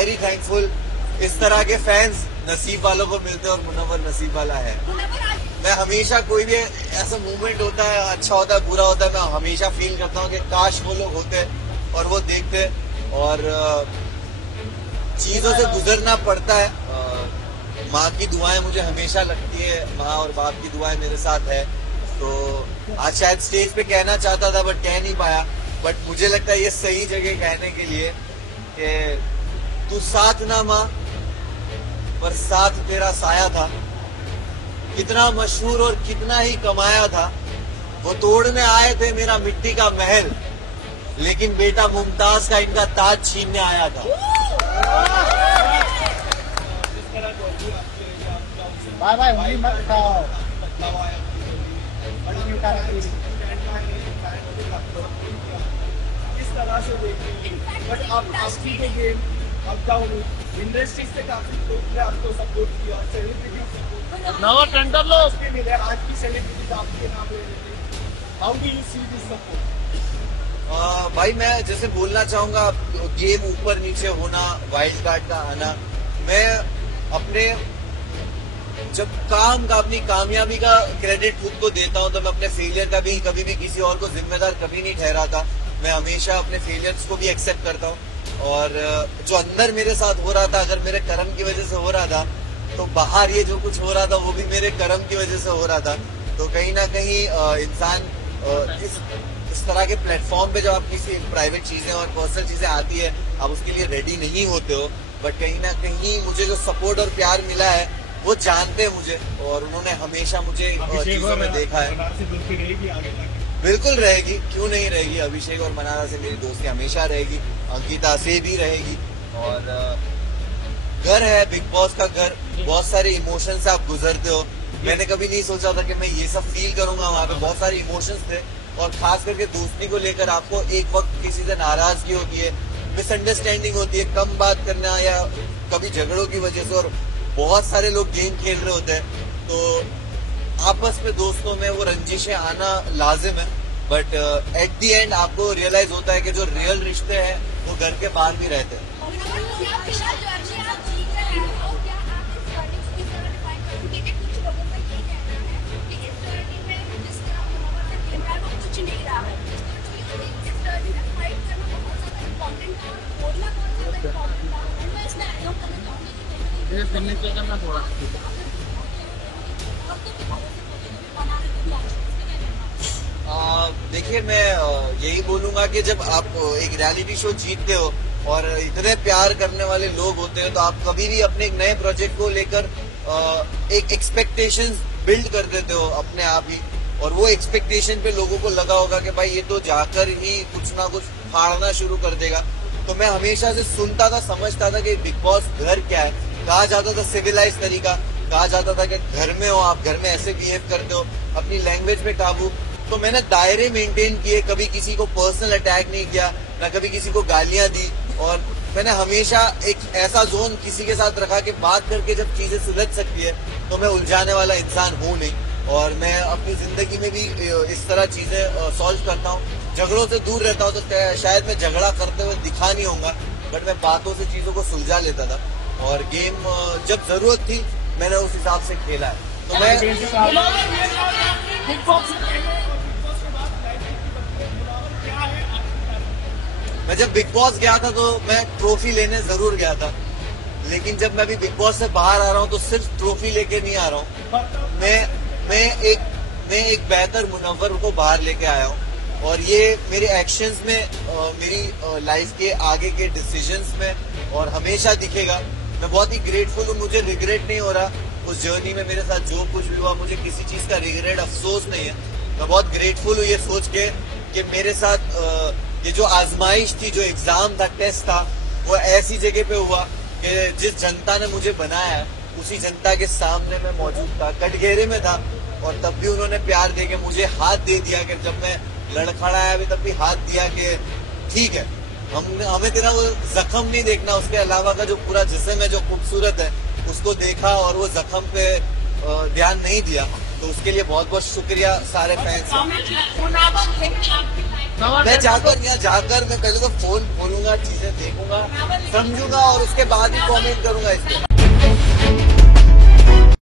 Very thankful. इस तरह के फैंस नसीब वालों को मिलते हैं और मुनव्वर नसीब वाला है। मैं हमेशा कोई भी ऐसा मूवमेंट होता है, अच्छा होता है, बुरा होता है, मैं हमेशा फील करता हूँ कि काश वो लोग होते और वो देखते। और चीजों से गुजरना पड़ता है। माँ की दुआएं मुझे हमेशा लगती है, माँ और बाप की दुआएं मेरे साथ है। तो आज शायद स्टेज पे कहना चाहता था बट कह नहीं पाया। बट मुझे लगता है ये सही जगह कहने के लिए कि तू साथ ना माँ पर साथ तेरा साया था। कितना मशहूर और कितना ही कमाया था। वो तोड़ने आए थे मेरा मिट्टी का महल, लेकिन बेटा मुमताज का इनका ताज छीनने आया था। बाय बाय उंगली मत उठाओ। किस तरह से देखते हैं बट आप आपकी तो गेम अब डाउन इंडस्ट्री से काफी लोग ने आपको सपोर्ट किया, सेलिब्रिटी नवा टेंडर लो उसके मिले, आज की सेलिब्रिटी आपके नाम ले रहे थे। How do you see this support? भाई मैं जैसे बोलना चाहूंगा, गेम ऊपर नीचे होना, वाइल्ड कार्ड का आना, मैं अपने जब काम का, अपनी कामयाबी का क्रेडिट खुद को देता हूं तो मैं अपने फेलियर का भी कभी भी किसी और को जिम्मेदार कभी नहीं ठहराता। मैं हमेशा अपने फेलियर्स को भी एक्सेप्ट करता हूं। और जो अंदर मेरे साथ हो रहा था, अगर मेरे कर्म की वजह से हो रहा था, तो बाहर ये जो कुछ हो रहा था वो भी मेरे कर्म की वजह से हो रहा था। तो कहीं ना कहीं इंसान इस तरह के प्लेटफॉर्म पे जब आप किसी प्राइवेट चीजें और पर्सनल चीजें आती है, आप उसके लिए रेडी नहीं होते हो। बट कहीं ना कहीं मुझे जो सपोर्ट और प्यार मिला है वो जानते हैं मुझे, और उन्होंने हमेशा मुझे चीजों में देखा है। बिल्कुल रहेगी, क्यों नहीं रहेगी। अभिषेक और मनारा से मेरी दोस्ती हमेशा रहेगी, अंकिता से भी रहेगी। और घर है बिग बॉस का घर, बहुत सारे इमोशन से आप गुजरते हो। मैंने कभी नहीं सोचा था कि मैं ये सब फील करूंगा। वहाँ पे बहुत सारे इमोशंस थे, और खास करके दोस्ती को लेकर आपको एक वक्त किसी से नाराजगी होती है, मिसअंडरस्टैंडिंग होती है, कम बात करना या कभी झगड़ों की वजह से, और बहुत सारे लोग गेम खेल रहे होते हैं। तो आपस में दोस्तों में वो रंजिशें आना लाजिम है। बट एट दी एंड आपको रियलाइज होता है कि जो रियल रिश्ते हैं वो घर के बाहर भी रहते हैं। करना थोड़ा देखिए, मैं यही बोलूंगा कि जब आप एक रियलिटी शो जीतते हो और इतने प्यार करने वाले लोग होते हैं, तो आप कभी भी अपने एक नए प्रोजेक्ट को लेकर एक एक्सपेक्टेशंस बिल्ड कर देते हो अपने आप ही। और वो एक्सपेक्टेशन पे लोगों को लगा होगा कि भाई ये तो जाकर ही कुछ ना कुछ फाड़ना शुरू कर देगा। तो मैं हमेशा से सुनता था, समझता था कि बिग बॉस घर क्या है। कहा जाता था सिविलाइज तरीका, कहा जाता था कि घर में हो आप, घर में ऐसे बिहेव करते हो, अपनी लैंग्वेज पे काबू। तो मैंने दायरे मेंटेन किए, कभी किसी को पर्सनल अटैक नहीं किया, ना कभी किसी को गालियां दी। और मैंने हमेशा एक ऐसा जोन किसी के साथ रखा कि बात करके जब चीजें सुलझ सकती है, तो मैं उलझाने वाला इंसान हूं नहीं। और मैं अपनी जिंदगी में भी इस तरह चीजें सॉल्व करता हूँ, झगड़ों से दूर रहता हूँ। तो शायद मैं झगड़ा करते हुए दिखा नहीं होऊंगा, बट मैं बातों से चीजों को सुलझा लेता था। और गेम जब जरूरत थी मैंने उस हिसाब से खेला है। तो मैं जब बिग बॉस गया था तो मैं ट्रॉफी लेने जरूर गया था, लेकिन जब मैं अभी बिग बॉस से बाहर आ रहा हूँ तो सिर्फ ट्रॉफी लेके नहीं आ रहा हूँ। मैं एक बेहतर मुनव्वर को बाहर लेके आया हूँ, और ये मेरे एक्शंस में, मेरी लाइफ के आगे के डिसीजंस में और हमेशा दिखेगा। मैं बहुत ही ग्रेटफुल हूँ, मुझे रिग्रेट नहीं हो रहा उस जर्नी में। मेरे साथ जो कुछ भी हुआ, मुझे किसी चीज का रिग्रेट, अफसोस नहीं है। मैं बहुत ग्रेटफुल हूँ ये सोच के कि मेरे साथ ये जो आजमाइश थी, जो एग्जाम था, टेस्ट था, वो ऐसी जगह पे हुआ कि जिस जनता ने मुझे बनाया है उसी जनता के सामने मैं मौजूद था, कटघरे में था। और तब भी उन्होंने प्यार दे के मुझे हाथ दे दिया कि जब मैं लड़खड़ाया भी तब भी हाथ दिया कि ठीक है, हमें तेरा वो जख्म नहीं देखना, उसके अलावा का जो पूरा जिस्म है जो खूबसूरत है उसको देखा, और वो जख्म पे ध्यान नहीं दिया। तो उसके लिए बहुत बहुत शुक्रिया सारे फैंस। मैं जाकर यहाँ जाकर मैं पहले तो फोन खोलूंगा, चीजें देखूंगा, समझूंगा और उसके बाद ही कमेंट करूंगा इस पे।